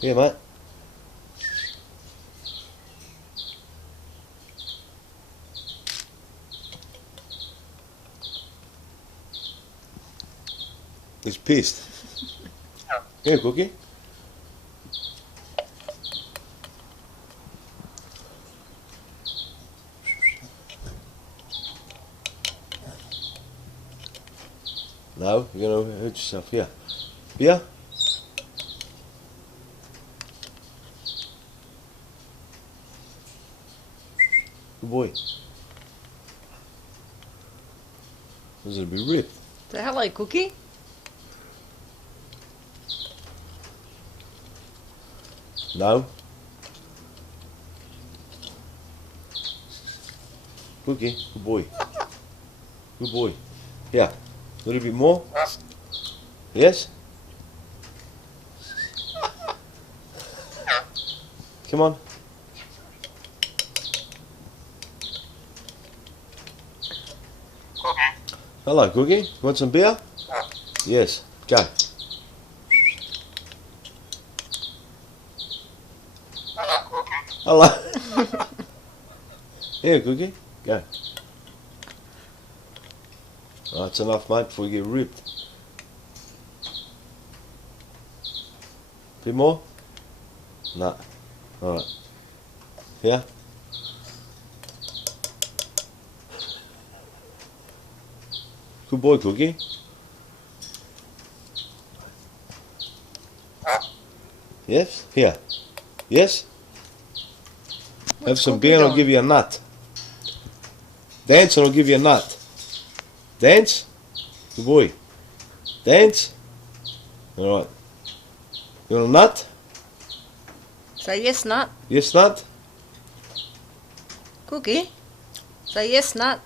Here, mate. He's pissed. Here, Cookie. No, you're gonna hurt yourself. Here. Here. Good boy. This will be ripped. Say hello, Cookie. No. Cookie, good boy. Good boy. Yeah. A little bit more. Yes? Come on. Hello, Cookie. Want some beer? Yes. Go. Hello. Here, Cookie. Go. Oh, that's enough, mate, before you get ripped. Bit more? No. Alright. Yeah? Good boy, Cookie. Yes? Here. Yes? Have some beer and I'll give you a nut. Dance and I'll give you a nut. Dance? Good boy. Dance? Alright. You want a nut? Say yes, nut. Yes, nut? Cookie. Say yes, nut.